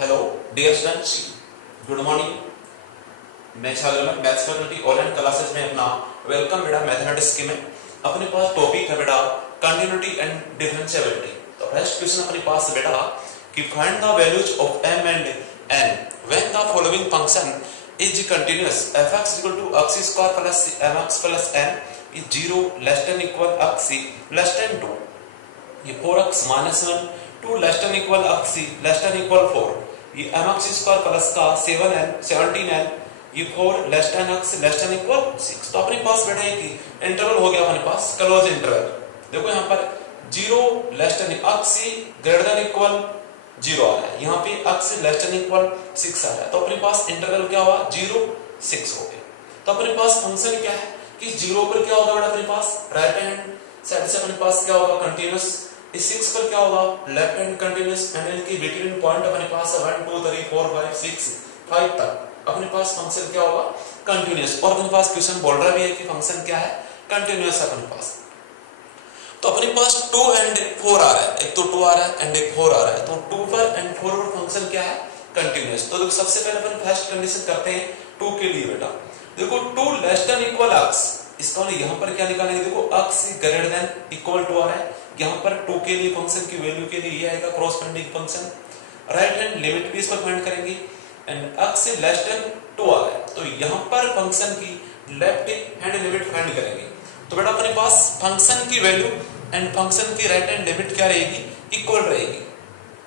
Hello dear students, good morning. मैं maths faculty online classes में अपना वेलकम बेटा मैथमेटिक्स के में अपने पास टॉपिक है बेटा कंटिन्यूटी एंड डिफरेंशिएबिलिटी। तो फर्स्ट क्वेश्चन अपने पास बेटा कि find the values of m and n when the following function is continuous f(x = x² plus mx plus n is 0 less than equal x less than 2 ये 4x minus 1 2 less than equal x less than equal 4 ये mx² plus का 7n 17n ये 4 less than x less than equal 6। तो अपने पास बेटा है कि interval हो गया अपने पास क्लोज इंटरवल। देखो यहाँ पर 0 less than x greater than equal 0 आ रहा है, यहाँ पे x लेस देन इक्वल 6 आ रहा है। तो अपने पास इंटरवल क्या हुआ 0 6 हो गया। तो अपने पास फंक्शन क्या है कि 0 पर क्या होगा बेटा अपने पास राइट हैंड साइड से अपने पास क्या होगा कंटीन्यूअस, इस 6 पर क्या होगा लेफ्ट हैंड कंटीन्यूअस एंड इनकी बिटवीन पॉइंट अपने पास 1 2 3 4 5 6 5 तक अपने पास फंक्शन क्या होगा कंटीन्यूअस। और अपने पास क्वेश्चन बोल रहा भी है कि फंक्शन क्या है कंटीन्यूअस है अपने पास। तो अपने पास 2 एंड 4 आ रहा है, एक तो 2 आ रहा है एंड एक 4 आ रहा है। तो 2 पर एंड 4 पर फंक्शन क्या है कंटीन्यूअस। तो देखो सबसे पहले अपन फर्स्ट कंडीशन करते हैं 2 के लिए बेटा। देखो 2 लेस देन इक्वल x, इसका मतलब यहां पर क्या निकालेंगे, देखो x greater than equal to आ रहा है, यहां पर 2 के लिए फंक्शन की वैल्यू के लिए ये आएगा corresponding function. Right hand limit भी इस पर फाइंड करेंगे एंड x लेस देन 2 आ रहा है, तो यहां पर फंक्शन की लेफ्ट हैंड लिमिट फाइंड करेंगे। तो बेटा अपने पास फंक्शन की वैल्यू एंड फंक्शन की राइट हैंड लिमिट क्या रहेगी इक्वल रहेगी।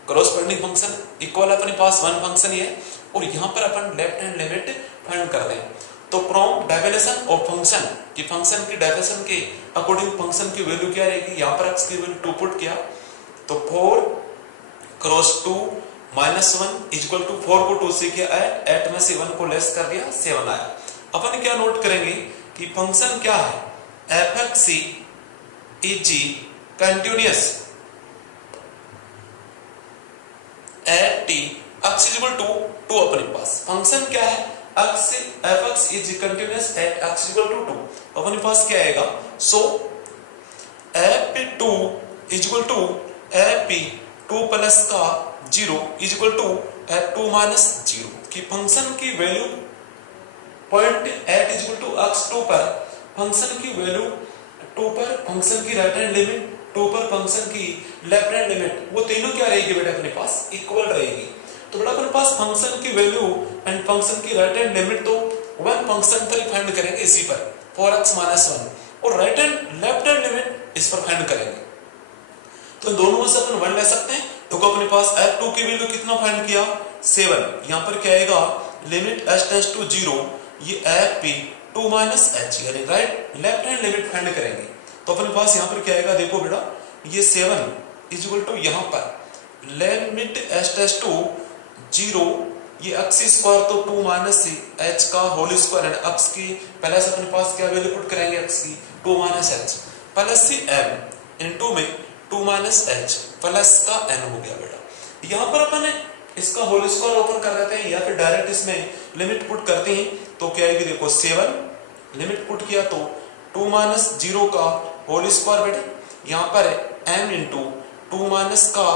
क्रॉसपेंडिंग फंक्शन इक्वल अपने पास वन फंक्शन ही है और यहां पर अपन लेफ्ट हैंड लिमिट फाइंड करते हैं। तो फ्रॉम डेफिनेशन ऑफ फंक्शन की फंक्शन की डेफिनेशन के अकॉर्डिंग फंक्शन की वैल्यू क्या रहेगी, यहां पर x की वैल्यू 2 पुट किया तो 4 cross 2 minus 1 is equal to 4 को 2 से किया ऐड 8 में से 1 को लेस कर दिया 7 आया। अपन क्या नोट करेंगे कि फंक्शन क्या है f(x) is continuous at t x is equal to 2। अपने पास फंक्शन क्या है f(x) is continuous at x is equal to 2। अपने पास क्या आएगा so f(2) is equal to f(2) plus का 0 is equal to f(2) minus 0 की फंक्शन की value point at is equal to x2 पर फंक्शन की वैल्यू 2 पर फंक्शन की राइट हैंड लिमिट 2 पर फंक्शन की लेफ्ट हैंड लिमिट वो तीनों क्या रहेगी बेटा अपने पास इक्वल रहेगी। तो बेटा अपने पास फंक्शन की वैल्यू एंड फंक्शन की राइट हैंड लिमिट तो वन फंक्शन पर ही फाइंड करेंगे इसी पर 4x माइनस 1 और right hand left hand limit इस पर फाइंड करेंगे। तो दोनों में से अपन 1 ले सकते हैं। देखो अपने पास f(2) की वैल्यू कितना फाइंड किया 7, यहां पर क्या आएगा लिमिट h टेंड्स टू 0 ये f(2) माइनस h यानी right left hand limit find करेंगे। तो अपने पास यहां पर क्या आएगा देखो बेटा ये 7 इज इक्वल टू यहां पर लिमिट h टेंड्स टू 0 ये x² तो 2 माइनस h का होल स्क्वायर एंड x की प्लस अपने पास क्या वैल्यू पुट करेंगे x की 2 minus h plus m into में 2 माइनस h प्लस का n हो गया बेटा। यहां पर अपन इसका होल स्क्वायर ओपन कर देते हैं या फिर डायरेक्ट इसमें लिमिट पुट करते हैं तो क्या आएगी देखो 7 लिमिट पुट किया तो 2 माइनस 0 का होल स्क्वायर बेटा, यहां पर n इंटू 2 माइनस का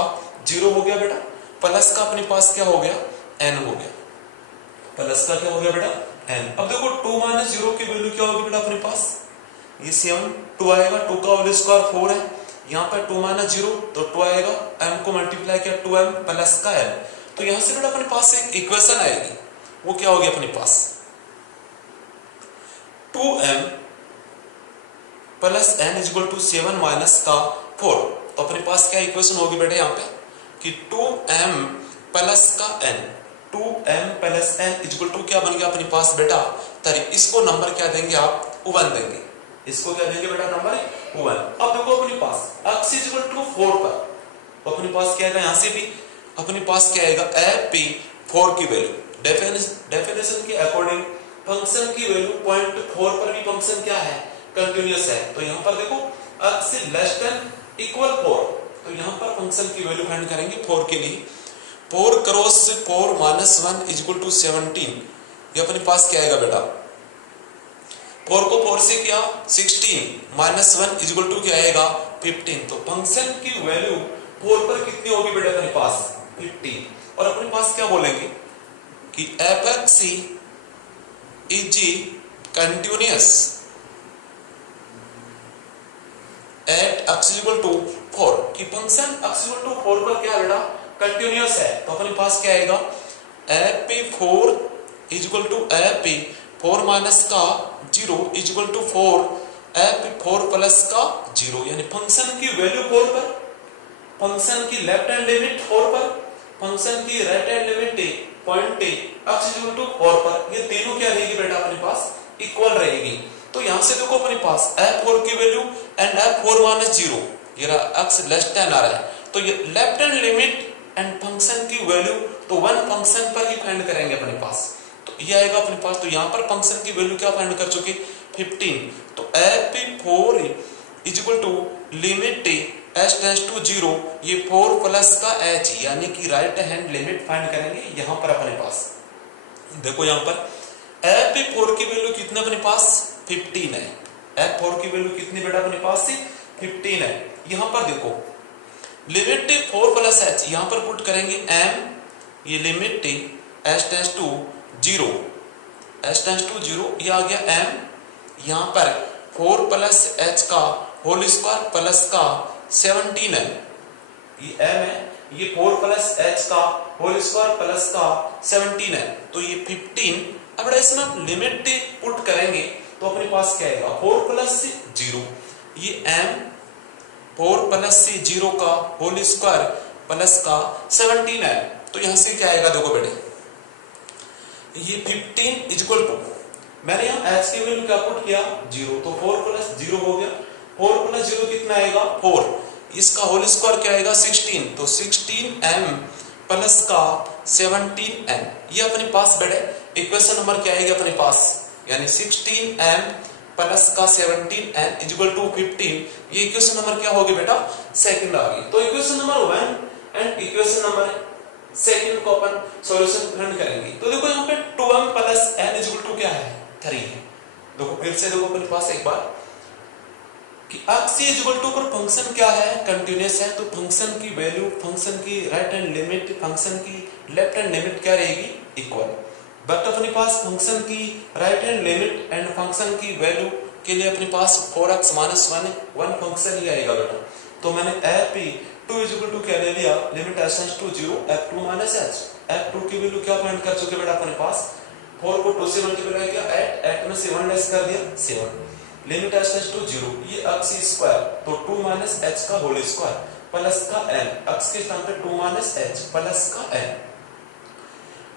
0 हो गया बेटा प्लस का अपने पास क्या हो गया n हो गया, प्लस का क्या हो गया बेटा n। अब देखो 2 माइनस 0 की वैल्यू क्या होगी बेटा अपने पास ये 7 2 आएगा 2 का होल स्क्वायर 4 है, यहाँ पर 2 माइनस 0 तो 2 आएगा m को मल्टीप्लाई किया 2m प्लस का n। तो यहां से बेटा अपने पास एक इक्वेशन आएगी वो क्या होगी अपने पास 2m plus n is equal to 7 minus का 4। तो अपने पास क्या इक्वेशन होगी बेटा यहाँ पे कि 2m प्लस का n 2m plus n is equal to क्या बन गया अपने पास बेटा 3। इसको नंबर क्या देंगे आप 1 देंगे, इसको क्या देंगे बेटा नंबर 1। अब देखो अपने पास x इज इक्वल टू 4 पर तो अपने पास क्या आएगा यहां से भी अपने पास क्या आएगा f(4) की वैल्यू डेफिनेशन के अकॉर्डिंग फंक्शन की वैल्यू पॉइंट 4 पर भी फंक्शन क्या है कंटीन्यूअस है। तो यहां पर देखो x लेस देन इक्वल 4 तो यहां पर फंक्शन की वैल्यू फाइंड करेंगे 4 के लिए 4 cross 4 minus 1 is equal to 17। ये अपने पास क्या आएगा बेटा 4 को 4 से किया 16 माइनस 1 इज इक्वल टू क्या आएगा 15। तो फंक्शन की वैल्यू 4 पर कितनी होगी बेटा अपने पास 50। और अपने पास क्या बोलेंगे कि f x c is continuous at x equal to 4 कि फंक्शन एक्स इक्वल टू 4 पर क्या बेटा कंटिन्यूअस है। तो अपने पास क्या आएगा f p 4 is equal to f p 4 minus का 0 is equal to 4 f p 4 plus का 0, यानी फंक्शन की वैल्यू 4 पर, फंक्शन की लेफ्ट हैंड लिमिट 4 पर, फंक्शन की right hand limit point x equal to 4 पर, ये तीनों क्या रहेगी बेटा अपने पास इक्वल रहेगी। तो यहां से देखो अपने पास f4 की वैल्यू एंड f4 माइनस 0, ये रहा x लेस देन आ रहा है, तो ये left hand limit and function की वैल्यू तो वन फंक्शन पर ही फाइंड करेंगे अपने पास, तो ये आएगा अपने पास। तो यहां पर फंक्शन की वैल्यू क्या फाइंड कर चुके 15, तो f4 is equal to limit h tends to 0, ये 4 प्लस का h, यानी कि राइट हैंड लिमिट फाइंड करेंगे यहां पर अपने पास। देखो यहां पर f4 की वैल्यू कितने अपने पास 15 है, f4 की वैल्यू कितनी बेटा अपने पास से 15 है। यहां पर देखो लिमिट 4 प्लस h, यहां पर पुट करेंगे m, ये limit h tends to 0, h tends to 0, ये आ गया m, यहां पर 4 प्लस h का होल स्क्वायर प्लस का 17 है, ये m है, ये 4 प्लस h का होल स्क्वायर प्लस का 17 है, तो ये 15। अब इसमें लिमिट पुट करेंगे तो अपने पास क्या आएगा 4 प्लस 0, ये m 4 प्लस 0 का होल स्क्वायर प्लस का 17 है, तो यहां से क्या आएगा देखो बेटे ये 15 इज इक्वल टू, मैंने यहां h की वैल्यू क्या पुट किया 0, तो 4 प्लस 0 हो गया, 4 प्लस 0 कितना आएगा 4, इसका होल स्क्वायर क्या आएगा 16, तो 16m प्लस का 17n, ये अपने पास बेटे इक्वेशन नंबर क्या आएगा अपने पास, यानी 16m प्लस का 17n इज इक्वल टू 15, ये इक्वेशन नंबर क्या होगी बेटा सेकंड आ गई। तो equation number 1 and equation number second को अपन सॉल्यूशन फाइंड करेंगे। तो देखो यहाँ पे 2m plus n is equal to क्या है 3 है। देखो फिर से देखो अपने पास एक बार कि x इज इक्वल टू पर फंक्शन क्या है कंटीन्यूअस है, तो फंक्शन की वैल्यू, फंक्शन की राइट हैंड लिमिट, फंक्शन की लेफ्ट हैंड लिमिट क्या रहेगी इक्वल, बट अपने पास फंक्शन की right hand limit and function की वैल्यू के लिए अपने पास 4x माइनस 1 फंक्शन ही आएगा बेटा। तो मैंने f2 इज इक्वल टू क्या ले लिया limit h tends to 0 f2 minus h, f2 की वैल्यू क्या फाइंड कर चुके बेटा अपने पास 4 को 2 से मल्टीप्लाई किया, 8 में से 1 लेस कर दिया 7, लिमिट h टेंड्स टू 0, ये x स्क्वायर तो 2 माइनस h का होल स्क्वायर प्लस का n, x के स्थान पे 2 माइनस h प्लस का n,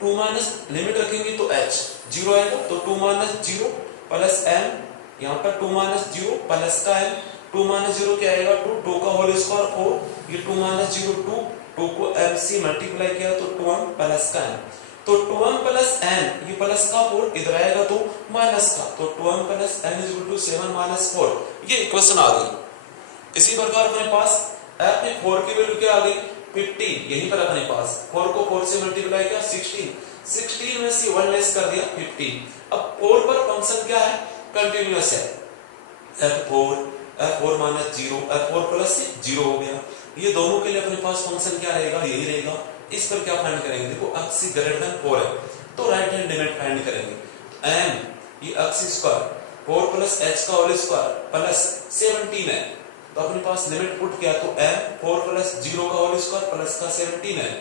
2 माइनस लिमिट रखेंगे तो h 0 आएगा, तो 2 माइनस 0 प्लस n, यहाँ पर 2 माइनस 0 प्लस का n, 2 माइनस 0 क्या आएगा 2 का होल स्क्वायर 4, ये 2 माइनस 0 2 को m से मल्टीप्लाई किया तो 2m प्लस का n, तो 2m प्लस n, ये प्लस का 4 इधर आएगा तो माइनस का, तो 2m plus n is equal to 7 minus 4, ये इक्वेशन आ गई। इसी प्रकार अपने पास f में 4 की वैल्यू क्या आ गई 15, यहीं पर अपने पास 4 को 4 से मल्टीप्लाई किया 16 में से 1 लेस कर दिया 15। अब 4 पर फंक्शन क्या है कंटीन्यूअस है, f4 माइनस 0 f4 प्लस 0 हो गया, ये दोनों के लिए अपने पास फंक्शन क्या रहेगा यही रहेगा। इस पर क्या फाइंड करेंगे देखो x ग्रेटर देन 4 है, तो राइट हैंड लिमिट फाइंड करेंगे, तो m ये x स्क्वायर 4 प्लस h का होल स्क्वायर प्लस 17 है, तो अपने पास लिमिट पुट किया तो m 4 प्लस 0 का होल स्क्वायर प्लस का 17 है,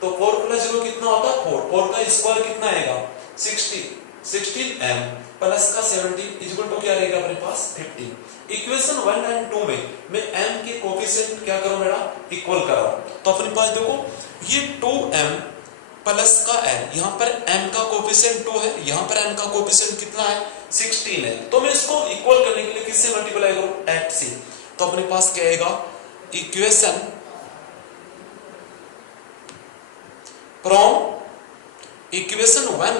तो 4 प्लस 0 कितना होता है 4 का स्क्वायर कितना आएगा 16m प्लस का 17 इज इक्वल टू क्या रहेगा अपने पास 15। इक्वेशन 1 एंड 2 में मैं m के कोएफिशिएंट क्या करूं बेटा इक्वल कराऊं, तो अपने पास देखो ये 2m प्लस का n, यहाँ पर m का कोएफिशिएंट 2 है, यहाँ पर m का कोएफिशिएंट कितना है 16 है, तो मैं इसको इक्वल करने के लिए किससे मल्टीप्लाई करूं 8 से, तो अपने पास क्या आएगा इक्वेशन फ्रॉम इक्वेशन 1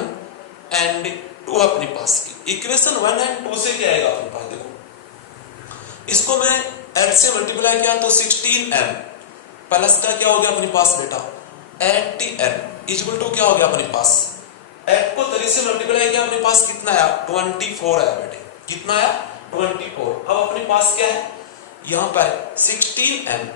एंड 2 अपने पास की, इक्वेशन 1 एंड 2 से क्या आएगा अपने पास देखो, इसको मैं 8 से मल्टीप्लाई किया तो 16m प्लस का क्या हो गया अपने पास बेटा 80n इज इक्वल टू क्या हो गया अपने पास 8 को 3 से मल्टीप्लाई किया अपने पास कितना आया 24 आया बेटे, कितना आया 24। अब अपने पास क्या है यहाँ पर 16m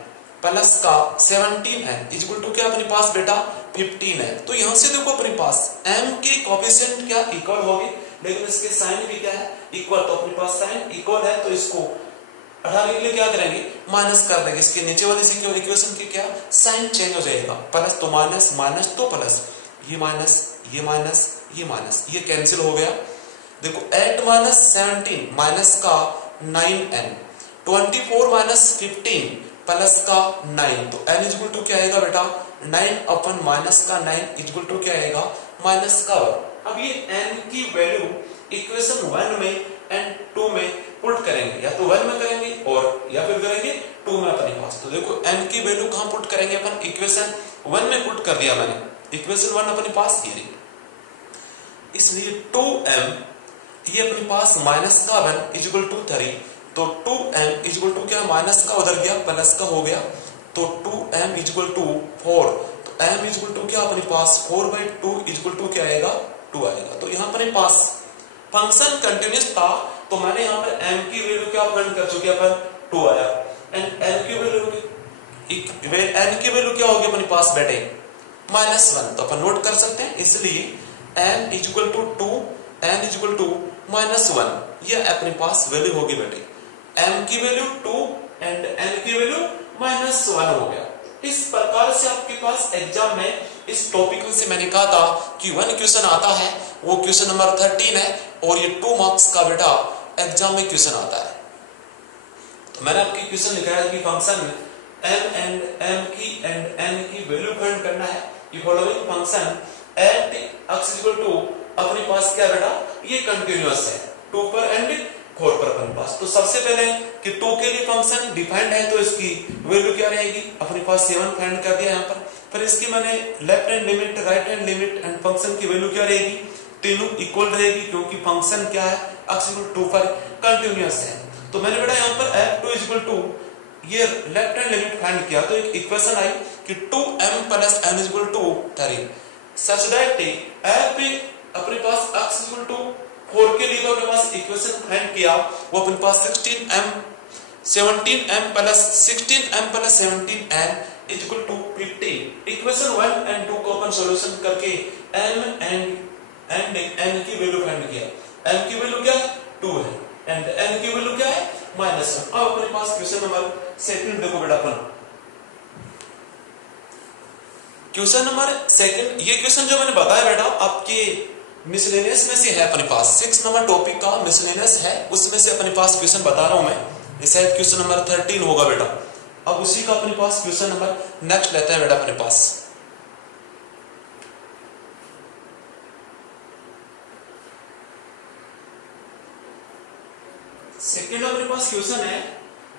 प्लस का 17n इक्वल टू क्या अपने पास बेटा 15 है। तो यहां से देखो अपने पास m के कोएफिशिएंट क्या इक्वल होंगे, लेकिन इसके साइन भी क्या है इक्वल। तो अपने पास साइन इक्वल है तो इसको 18 के लिए क्या करेंगे माइनस कर देंगे। इसके नीचे वाली इक्वेशन की क्या साइन चेंज हो जाएगा, प्लस तो माइनस, माइनस तो प्लस, ये माइनस ये माइनस ये माइनस, ये कैंसिल हो गया। देखो 8 माइनस 17 माइनस का 9n, 24 माइनस 15 प्लस का 9, तो n इक्वल टू क्या आएगा बेटा 9 अपन माइनस का 9 इक्वल टू क्या आएगा माइनस का 1। अब ये n की वैल्यू इक्वेशन 1 में एंड 2 में पुट करेंगे, या तो 1 में करेंगे और या फिर करेंगे 2 में अपने पास। तो देखो n की वैल्यू कहां पुट करेंगे अपन, इक्वेशन 1 में पुट कर दिया मैंने, इक्वेशन 1 अपने पास ये रही, इसलिए 2m ये अपने पास माइनस का 1 इक्वल टू 3, तो 2m इक्वल टू क्या माइनस का उधर गया प्लस का हो गया, तो 2m इक्वल टू 4, तो m इक्वल टू क्या अपने पास 4/2 इक्वल टू क्या आएगा 2 आएगा। तो यहाँ अपने पास फंक्शन कंटिन्यूअस था, तो मैंने यहाँ पर m की वैल्यू क्या फाइंड कर चुके अपन 2 आया, एंड n की वैल्यू क्या होगी अपने पास बेटे -1, तो अपन नोट कर सकते हैं। इसलिए n equal to 2, n equal to -1, ये अपने पास वैल्यू होगी बेटे, m की वैल्यू 2 एंड n की वैल्यू -1 हो गया। इस प्रकार से आपके पास एग्जाम में इस टॉपिक से मैंने कहा था कि 1 क्वेश्चन आता है, वो क्वेश्चन नंबर 13 है, और ये 2 मार्क्स का बेटा एग्जाम में क्वेश्चन आता है। तो मैंने आपकी क्वेश्चन लिखा है कि फंक्शन m एंड m की एंड n की वैल्यू फाइंड करना है। ये following function at x equal to अपने पास क्या बेटा ये कंटिन्यूअस है 2 पर एंड 4 पर अपने पास। तो सबसे पहले कि 2 के लिए फंक्शन डिफाइंड है, तो इसकी वैल्यू क्या रहेगी अपने पास 7 फाइंड कर दिया यहाँ पर। फिर इसकी मैंने left hand limit, right hand limit and function की वैल्यू क्या रहेगी, तीनों इक्वल रहेगी, क्योंकि फंक्शन क्या है x इक्वल टू 2 पर कंटिन्यूअस है। तो मैंने बेटा यहाँ पर f2 इक्वल टू ये लेफ्ट हैंड लिमिट फाइंड किया, तो एक इक्वेशन आई कि 2m plus n equal to 3 such that f अपने पास x इक्वल टू 4 के लिए अपने पास इक्वेशन फाइंड किया, वो अपने पास 17m plus 17n equal to 15। Equation 1 and 2 को अपन सॉल्यूशन करके m एंड n की वैल्यू फाइंड किया। m की वैल्यू क्या है 2 है एंड n की वैल्यू क्या है -1। अब अपने पास क्वेश्चन नंबर 2 देखो बेटा अपन, क्वेश्चन नंबर 2, ये क्वेश्चन जो मैंने बताया बेटा आपके मिसलेनियस में से है, अपने पास 6 नंबर टॉपिक का मिसलेनियस है, उसमें से अपने पास क्वेश्चन बता रहा हूं मैं, ये शायद क्वेश्चन नंबर 13 होगा बेटा। अब उसी का अपने पास क्वेश्चन नंबर नेक्स्ट लेते हैं बेटा अपने पास। सेकंड अपने पास क्वेश्चन है,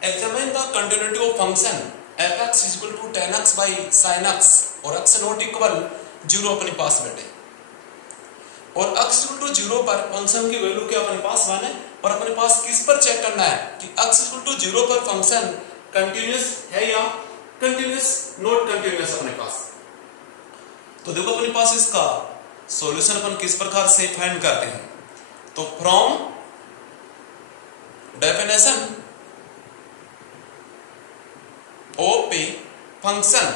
examine the continuity of function fx equal to tan x by sin x और x नॉट इक्वल 0 अपने पास बेटे, और x इक्वल टू 0 पर फंक्शन की वैल्यू क्या अपने पास 1 है, और अपने पास किस पर चेक करना है कि x इक्वल टू 0 पर फंक्शन कंटिन्यूअस है या कंटिन्यूअस नॉट कंटिन्यूअस अपने पास। तो देखो अपने पास इसका सॉल्यूशन अपन किस प्रकार से फाइंड करते हैं, तो from definition of a function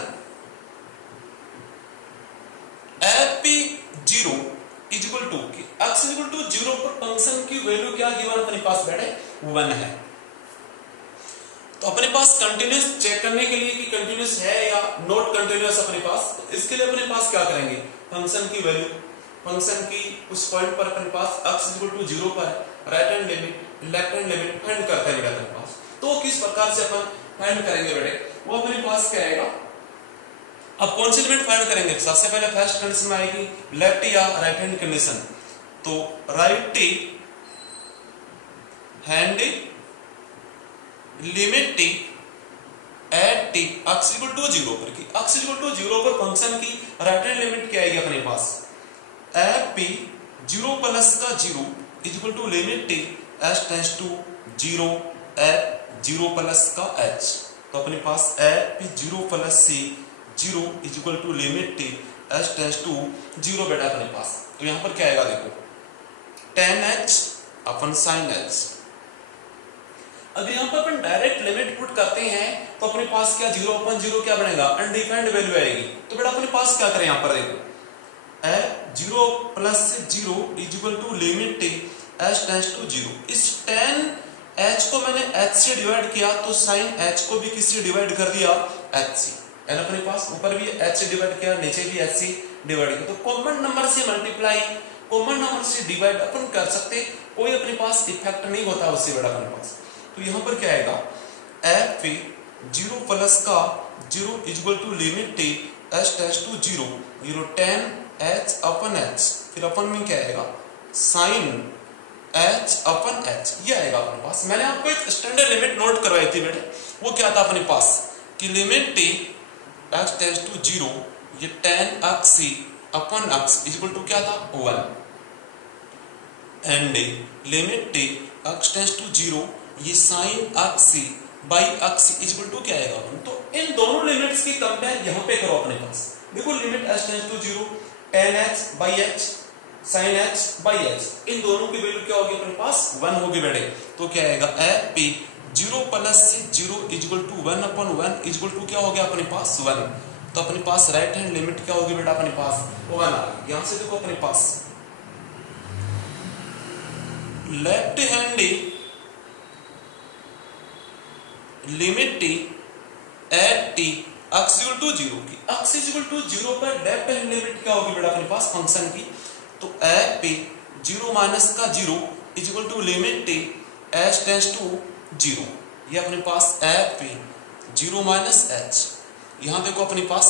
f(0) equal to कि x इक्वल टू 0 पर फंक्शन की वैल्यू क्या गिवन अपने पास बैठे 1 है। तो अपने पास कंटिन्यूअस चेक करने के लिए कि कंटिन्यूअस है या नॉट कंटिन्यूअस अपने पास, तो इसके लिए अपने पास क्या करेंगे, फंक्शन की वैल्यू, फंक्शन की उस पॉइंट पर अपने पास x इक्वल टू 0 पर right hand limit left hand limit find करते हैं बेटा अपने पास। तो किस प्रकार से अपन फाइंड करेंगे बेटे, वो अपने पास क्या आएगा, अब कौन सी लिमिट फाइंड करेंगे, सबसे पहले फर्स्ट कंडीशन में आएगी लेफ्ट या राइट हैंड कंडीशन, तो right hand limit at x equal to 0 पर की x इक्वल टू 0 पर फंक्शन की राइट हैंड लिमिट क्या आएगी अपने पास f(0 प्लस का 0 equal to limit h tends to 0 f(0 plus का h, तो अपने पास f(0 प्लस से 0 equal to limit h tends to 0 बेटा अपने पास। तो यहां पर क्या आएगा देखो tan h अपन sin h, अगर यहाँ पर अपन डायरेक्ट लिमिट पुट करते हैं तो अपने पास क्या 0/0 क्या बनेगा, अनडिफाइंड वैल्यू आएगी। तो बेटा अपने पास क्या करें, यहाँ पर देखो 0 + 0 = लिमिट h टेंड्स टू 0। इस tan h को मैंने h से डिवाइड किया तो sin h को भी किससे डिवाइड कर दिया, h से। एंड अपने पास ऊपर भी h से डिवाइड किया, नीचे भी h से डिवाइड किया। तो कॉमन नंबर से मल्टीप्लाई, कॉमन नंबर से डिवाइड अपन कर सकते, कोई अपने पास इफेक्ट नहीं होता उससे बड़ा अपने पास। तो यहाँ पर क्या आएगा, f 0 + का 0 = limit h tends to 0 tan h/h, फिर अपन में क्या आएगा sin h/h, ये आएगा अपने पास। मैंने आपको एक स्टैंडर्ड लिमिट नोट करवाई थी बेटे, वो क्या था अपने पास कि लिमिट h टेंड्स टू 0 ये tan x/x = क्या था 1, and limit x tends to 0 ये sin x/x = क्या आएगा। तो इन दोनों लिमिट्स की कंपेयर यहाँ पे करो अपने पास। देखो limit h tends to 0 tan h/h sin h/h, इन दोनों की वैल्यू क्या होगी अपने पास 1 होगी बेटे। तो क्या आएगा f 0 + 0 = 1/1 = क्या हो गया अपने पास 1। तो अपने पास राइट हैंड लिमिट क्या होगी बेटा अपने पास 1 आ गई। यहां से देखो अपने पास left hand limit at x = 0 की x = 0 पर लेफ्ट हैंड लिमिट क्या होगी बेटा अपने पास फंक्शन की। तो f 0 - का 0 = लिमिट h टेंड्स टू 0, ये अपने पास f 0 - h। यहां देखो अपने पास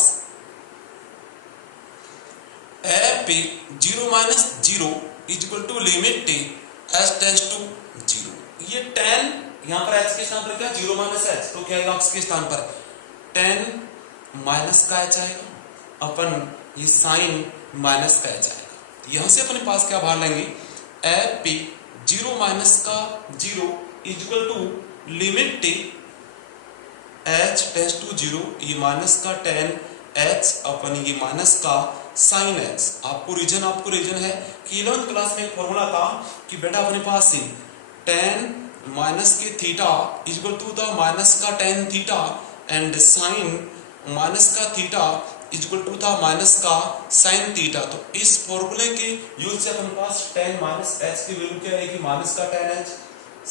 f 0 - 0 = limit h tends to 0, ये tan यहां पर h के स्थान पर क्या 0 - h, तो क्या आएगा x के स्थान पर tan का h आएगा, अपन ये sin का h आएगा। यहां से अपने पास क्या बाहर लेंगे f 0 - का 0 = लिमिट h टेंड्स टू 0 ये माइनस का tan h अपन ये माइनस का sin h। आपको रीजन है कि 11th क्लास में एक फॉर्मूला था कि बेटा अपने पास tan माइनस के थीटा = था माइनस का tan theta, and sin minus का थीटा = था माइनस का sin थीटा। तो इस फॉर्मूले के यूज से अपने पास tan -h की वैल्यू क्या रहेगी माइनस का tan h,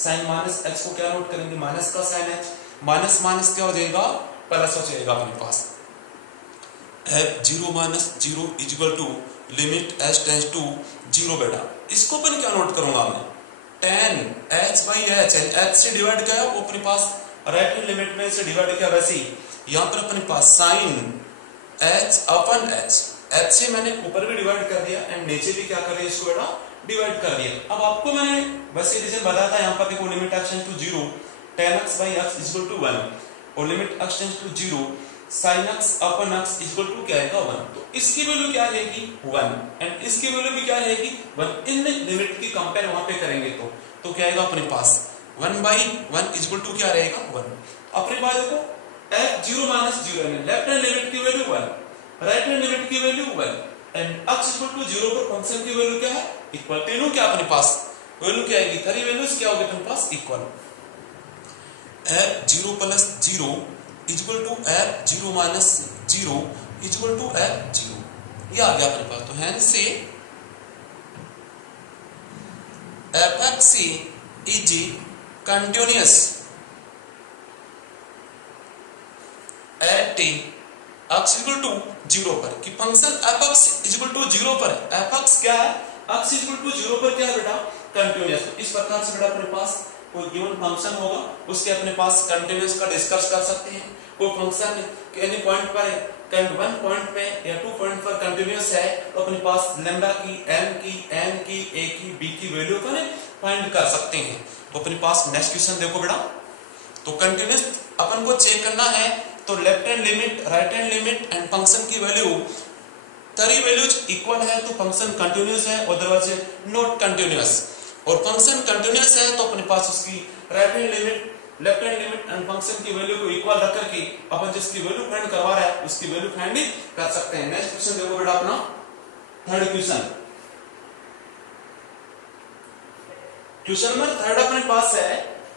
sin -h को क्या नोट करेंगे माइनस का sin h, माइनस माइनस क्या हो जाएगा प्लस हो जाएगा अपने पास। f 0 - 0 = limit h tends to 0 बेटा। इसको अपन क्या नोट करूंगा मैं tan h/h, h से डिवाइड किया वो अपने पास राइट हैंड लिमिट में से डिवाइड किया, वैसे ही यहाँ पर अपने पास sin h/h, h से मैंने ऊपर भी डिवाइड कर दिया एंड नीचे भी क्या कर दिया इसको बेटा डिवाइड कर दिया। अब आपको मैंने वैसे रीजन बताया था, यहाँ पर देखो limit x tends to 0 tan x/x = 1 और limit x tends to 0 sin x/x = क्या आएगा 1। तो इसकी वैल्यू क्या रहेगी 1 एंड इसकी वैल्यू भी क्या रहेगी 1। इन लिमिट की कंपेयर वहां पे करेंगे तो क्या आएगा अपने पास 1/1 = क्या रहेगा 1। अपने पास देखो f 0 - 0 है, लेफ्ट हैंड लिमिट की वैल्यू 1, राइट हैंड लिमिट की वैल्यू 1 एंड x = 0 पर फंक्शन की वैल्यू क्या है इक्वल। तीनों क्या अपने पास वैल्यू क्या आएगी, 3 वैल्यूज क्या होगी अपने पास इक्वल। f 0 + 0 = f 0 - 0 = f 0, ये आ गया अपने पास। तो हैंस से fx is continuous at x = 0 पर कि फंक्शन fx = 0 पर fx क्या है x = 0 पर क्या है बेटा कंटिन्यूअस। इस प्रकार से बेटा अपने पास कोई गिवन फंक्शन होगा उसके अपने पास कंटिन्यूअस का डिस्कस कर सकते हैं। कोई फंक्शन एनी पॉइंट पर कहीं 1 पॉइंट पे या 2 पॉइंट पर कंटिन्यूअस है तो अपने पास लैम्डा की m की n की a की b की वैल्यू को फाइंड कर सकते हैं। तो अपने पास नेक्स्ट क्वेश्चन देखो बेटा, तो कंटिन्यूअस अपन को चेक करना है तो left hand limit right hand limit and function की वैल्यू 3 वैल्यूज इक्वल है तो फंक्शन कंटिन्यूअस है, अदरवाइज नॉट कंटिन्यूअस। और फंक्शन कंटिन्यूअस है तो अपने पास उसकी right hand limit left hand limit and function की वैल्यू को इक्वल रख करके अपन जिसकी वैल्यू फाइंड करवा रहा है उसकी वैल्यू फाइंड कर सकते हैं। नेक्स्ट क्वेश्चन देखो बेटा अपना थर्ड क्वेश्चन नंबर 3 अपने पास है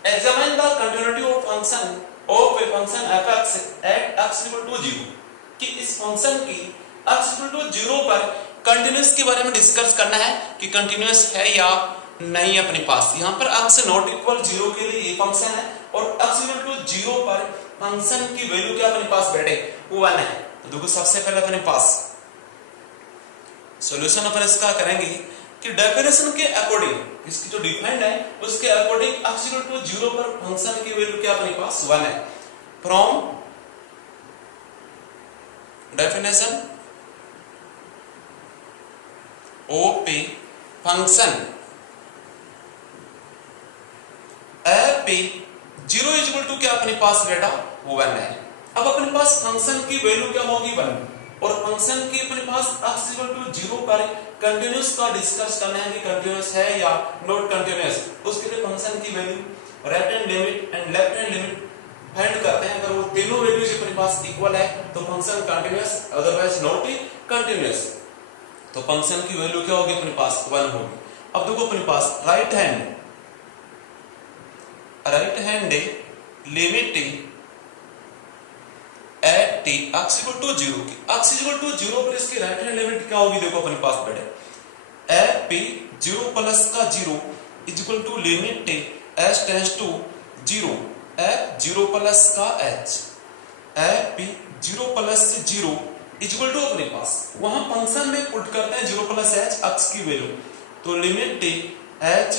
examine the continuity of function of a function fx at x equal to 0 कि इस फंक्शन की x इक्वल टू 0 पर कंटिन्यूस के बारे में डिस्कस करना है कि कंटिन्यूस है या नहीं अपने पास। यहाँ पर x नॉट इक्वल 0 के लिए ये फंक्शन है और x इक्वल टू 0 पर फंक्शन की वैल्यू क्या अपने पास बैठे वो 1 है। तो देखो सबसे पहले अपने पास सॉल्यूशन अपन इसका करेंगे कि डेफिनेशन के अकॉर्डिंग इसकी जो डिफाइंड है उसके अकॉर्डिंग x इक्वल टू 0 पर फंक्शन की वैल्यू क्या अपने पास 1 है। From definition of a function f 0 is equal to क्या अपने पास बेटा 1 है। अब अपने पास फंक्शन की वैल्यू क्या होगी 1 और फंक्शन की अपने पास x इक्वल टू 0 पर कंटीन्यूअस का डिस्कस करना है कि कंटीन्यूअस है या नॉट कंटीन्यूअस। उसके लिए फंक्शन की value right hand limit and left hand limit find करते हैं। अगर वो तीनों वैल्यूज अपने पास इक्वल है तो function continuous, otherwise not continuous. तो फंक्शन की वैल्यू क्या होगी अपने पास 1 होगी। अब देखो अपने पास right hand limit at t x equal to 0 की x इक्वल टू 0 पर इसकी राइट हैंड लिमिट क्या होगी देखो अपने पास बैठे f 0 प्लस का 0 is equal to limit h tends to 0 f 0 plus का h f 0 plus 0 is equal to अपने पास वहां फंक्शन में पुट करते हैं 0 प्लस h x की वैल्यू। तो limit h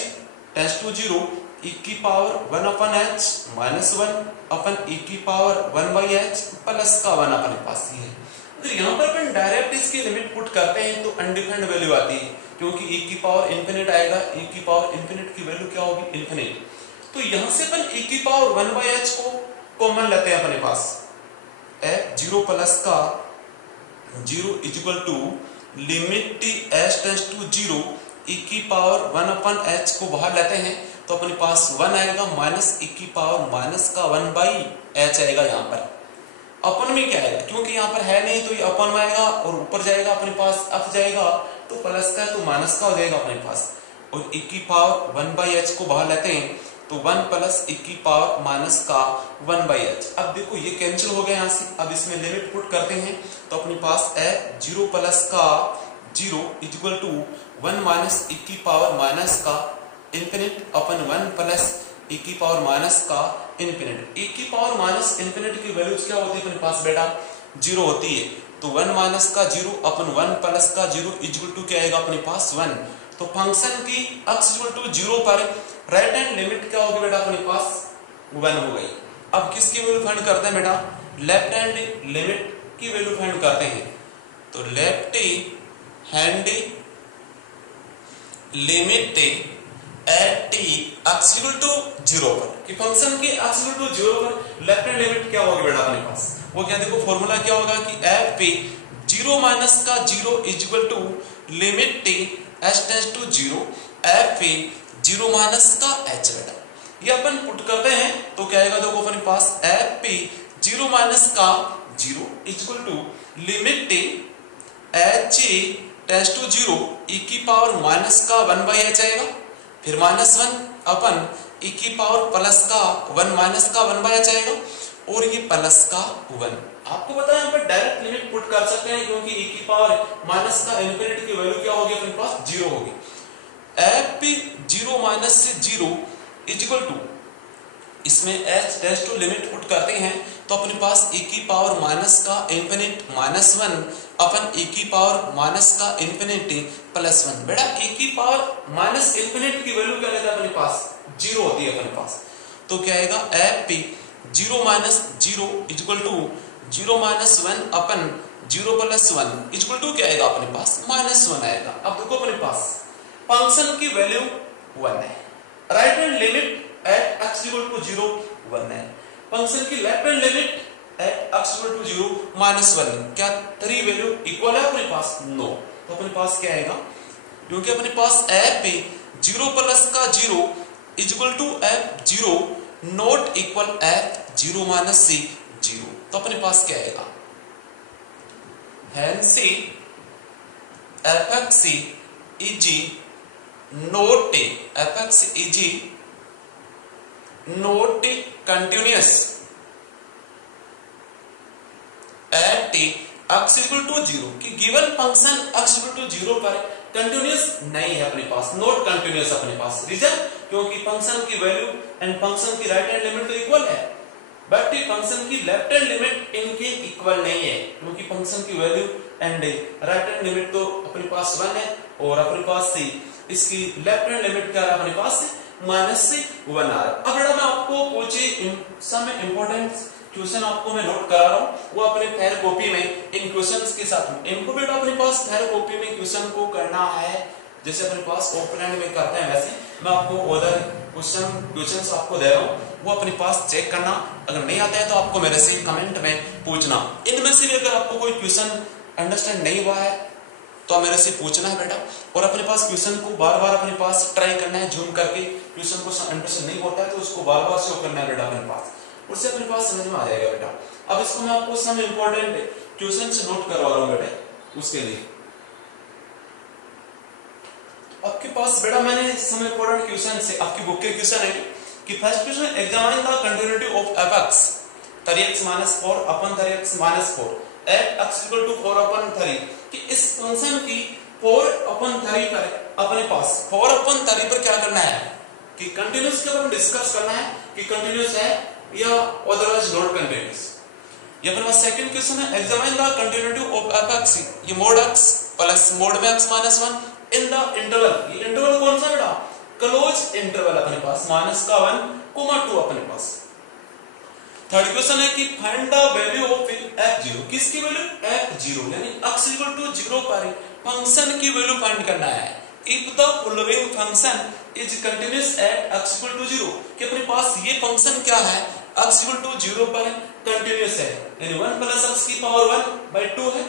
tends to 0 e की पावर 1 अपन h माइनस 1 अपन e की पावर 1 बाई h प्लस का 1 अपने पास ही है। अगर यहाँ पर अपन डायरेक्ट इसकी लिमिट पुट करते हैं तो अनडिफाइंड वैल्यू आती है क्योंकि e की पावर इंफिनिट आएगा। e की पावर इंफिनिट की वैल्यू क्या होगी इंफिनिट। तो यहाँ से अपन e की पावर 1 बाई h को कॉमन लेते हैं अपने पास f 0 प्लस का 0 is equal to limit h tends to 0 e की पावर 1 अपन h को बाहर लेते हैं तो अपने पास 1 आएगा माइनस e की पावर माइनस का 1 बाई h आएगा। यहाँ पर अपन में क्या आएगा क्योंकि यहाँ पर है नहीं तो ये अपन में आएगा और ऊपर जाएगा अपने पास f जाएगा तो प्लस का है तो माइनस का हो जाएगा अपने पास और e की पावर 1 बाई h को बाहर लेते हैं तो 1 प्लस e की पावर माइनस का 1 बाई h। अब देखो ये कैंसिल हो गया यहाँ से। अब इसमें लिमिट पुट करते हैं तो अपने पास f 0 प्लस का 0 is equal to 1 minus e की पावर माइनस का इंफिनिट अपन 1 प्लस e की पावर माइनस का इंफिनिट। e की पावर माइनस इंफिनिट की वैल्यूज क्या होती है अपने पास बेटा 0 होती है। तो 1 माइनस का 0 अपन 1 प्लस का 0 इक्वल टू क्या आएगा अपने पास 1। तो फंक्शन की x इक्वल टू 0 पर राइट हैंड लिमिट क्या होगी बेटा अपने पास 1 हो गई। अब किसकी वैल्यू फाइंड करते हैं बेटा लेफ्ट हैंड लिमिट की वैल्यू फाइंड करते हैं। तो left hand limit at t x equal to 0 पर कि फंक्शन के x इक्वल टू 0 पर लेफ्ट हैंड लिमिट क्या होगी बेटा अपने पास वो क्या देखो फॉर्मूला क्या होगा कि f पे 0 माइनस का 0 is equal to limit h tends to 0 f पे 0 माइनस का h बेटा ये अपन पुट करते हैं तो क्या आएगा देखो अपने पास f पे 0 माइनस का 0 is equal to limit h tends to 0 e की पावर माइनस का 1 बाई h आएगा फिर माइनस 1 अपन e की पावर प्लस का 1 माइनस का 1 बाई h आएगा और ये प्लस का 1। आपको पता है यहाँ पर डायरेक्ट लिमिट पुट कर सकते हैं क्योंकि e की पावर माइनस का इंफिनिटी की वैल्यू क्या होगी अपने पास 0 होगी। f 0 माइनस से 0 इज इक्वल टू इसमें h tends to limit put करते हैं तो अपने पास e की पावर माइनस का इंफिनिट माइनस 1 अपन e की पावर माइनस का इंफिनिट प्लस 1। बेटा e की पावर माइनस इंफिनिट की वैल्यू क्या रहता है अपने पास 0 होती है अपने पास। तो क्या आएगा f 0 minus 0 is equal to 0 minus 1 अपन 0 प्लस 1 इज इक्वल टू क्या आएगा अपने पास माइनस 1 आएगा। अब देखो अपने पास फंक्शन की वैल्यू 1 है। Right hand limit at x equal to 0 1 है। फंक्शन की left hand limit at x equal to 0 minus 1 क्या 3 वैल्यू इक्वल है अपने पास नो। तो अपने पास क्या आएगा क्योंकि अपने पास f पे 0 प्लस का 0 is equal to f 0 not equal f 0 minus से 0। तो अपने पास क्या आएगा hence fx is not fx is not continuous at x equal to 0 कि given function x equal to 0 पर कंटिन्यूअस नहीं है अपने पास, नॉट कंटिन्यूअस अपने पास। रीजन क्योंकि फंक्शन की वैल्यू एंड फंक्शन की राइट हैंड लिमिट तो इक्वल है, बट फंक्शन की लेफ्ट हैंड लिमिट इनके इक्वल नहीं है, क्योंकि फंक्शन की value and right hand limit तो अपने पास 1 है और अपने पास से इसकी लेफ्ट हैंड लिमिट क्या है अपने पास से -1 आ रहा है। अब बेटा मैं आपको कुछ सम इंपॉर्टेंट क्वेश्चन आपको मैं नोट करा रहा हूँ, वो अपने फेयर कॉपी में इन क्वेश्चंस के साथ में इनको बेटा अपने पास फेयर कॉपी में क्वेश्चन को करना है जैसे अपने पास ऑफलाइन में करते हैं वैसे मैं आपको उधर क्वेश्चंस आपको दे रहा हूँ, वो अपने पास चेक करना। अगर नहीं आता है तो आपको मेरे से कमेंट में पूछना। इनमें से भी अगर आपको कोई क्वेश्चन अंडरस्टैंड नहीं हुआ है तो मेरे से पूछना है बेटा, और अपने पास क्वेश्चन को बार बार अपने पास ट्राई करना है, जूम करके क्वेश्चन को अंडरस्टैंड नहीं होता है तो उसको बार बार शो करना है बेटा अपने पास, उससे अपने पास समझ में आ जाएगा बेटा। अब इसको मैं आपको सम इंपॉर्टेंट क्वेश्चन से नोट करवा रहा हूं बेटा। उसके लिए आपके पास बेटा मैंने सम इंपॉर्टेंट क्वेश्चन से आपकी बुक के क्वेश्चन है कि first question examine the continuity of fx 3x - 4 upon 3x - 4 at x equal to 4 upon 3 कि इस फंक्शन की 4 upon 3 पर अपने पास 4 upon 3 पर क्या करना है कि कंटिन्यूअस के बारे में डिस्कस करना है कि कंटिन्यूअस है या अदरवाइज नॉट कंटिन्यूअस। ये अपने पास सेकंड क्वेश्चन है examine the continuity of fx ये mod x प्लस mod में x - 1 इन द इंटरवल। ये इंटरवल कौन सा बेटा क्लोज इंटरवल अपने पास -1, 2 अपने पास। थर्ड क्वेश्चन है कि find the value of f0 किसकी वैल्यू f0 यानी x इक्वल टू 0 पर फंक्शन की वैल्यू फाइंड करना है। If the following function is continuous at x equal to 0 कि अपने पास ये फंक्शन क्या है x इक्वल टू 0 पर कंटीन्यूअस है यानी 1 प्लस x की पावर 1/2 है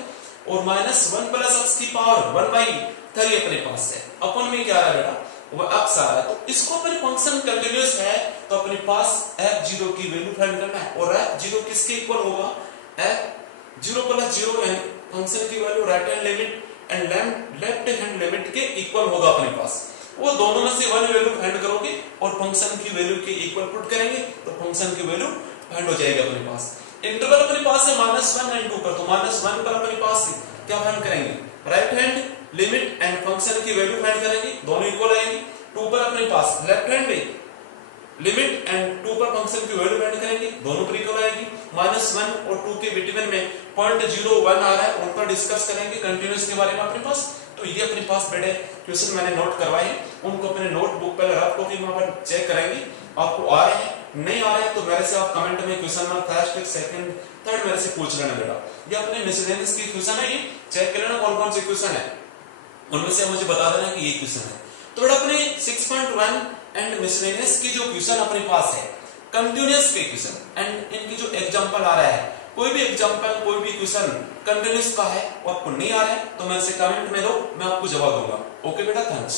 और -1 प्लस x की पावर 1/3 अपने पास है। अपन में क्या आ रहा है बेटा वो x आ रहा है, तो इसको अपने फंक्शन कंटीन्यूअस है तो अपने पास f0 की वैल्यू फाइंड करना है। और f0 किसके इक्वल होगा f0 प्लस 0 यानी फंक्शन की value right hand limit and left hand limit के इक्वल होगा अपने पास। वो दोनों में से वन वैल्यू फाइंड करोगे और फंक्शन की वैल्यू के इक्वल पुट करेंगे तो फंक्शन की वैल्यू फाइंड हो जाएगी अपने पास। इंटरवल अपने पास है -1 एंड 2 पर, तो -1 पर अपने पास क्या फाइंड करेंगे right hand limit and function की वैल्यू फाइंड करेंगे, दोनों इक्वल आएंगी। 2 पर अपने पास लेफ्ट हैंड में लिमिट एंड 2 पर फंक्शन की वैल्यू फाइंड करेंगे, दोनों पर इक्वल आएगी। -1 और 2 के बिटवीन में 0.01 आ रहा है, उन पर डिस्कस करेंगे कंटीन्यूअस के बारे में अपने पास। तो ये अपने पास बेटे क्वेश्चन मैंने नोट करवाए, उनको अपने नोटबुक पर रफ कॉपी में अपन चेक करेंगे। आपको आ रहे हैं नहीं आ रहे हैं तो मेरे से आप कमेंट में question number first second third मेरे से पूछ लेना बेटा। ये अपने मिसलेनियस की क्वेश्चन है, ये चेक कर लेना कौन कौन से क्वेश्चन है, उनमें से मुझे बता देना कि ये क्वेश्चन है। तो बेटा अपने 6.1 एंड मिसलेनियस की जो क्वेश्चन अपने पास है कंटीन्यूअस के क्वेश्चन एंड इनकी जो एग्जांपल आ रहा है, कोई भी एग्जांपल कोई भी क्वेश्चन कंटीन्यूअस का है और आपको नहीं आ रहा है तो मेरे से कमेंट में दो, मैं आपको जवाब दूंगा। ओके बेटा, थैंक्स।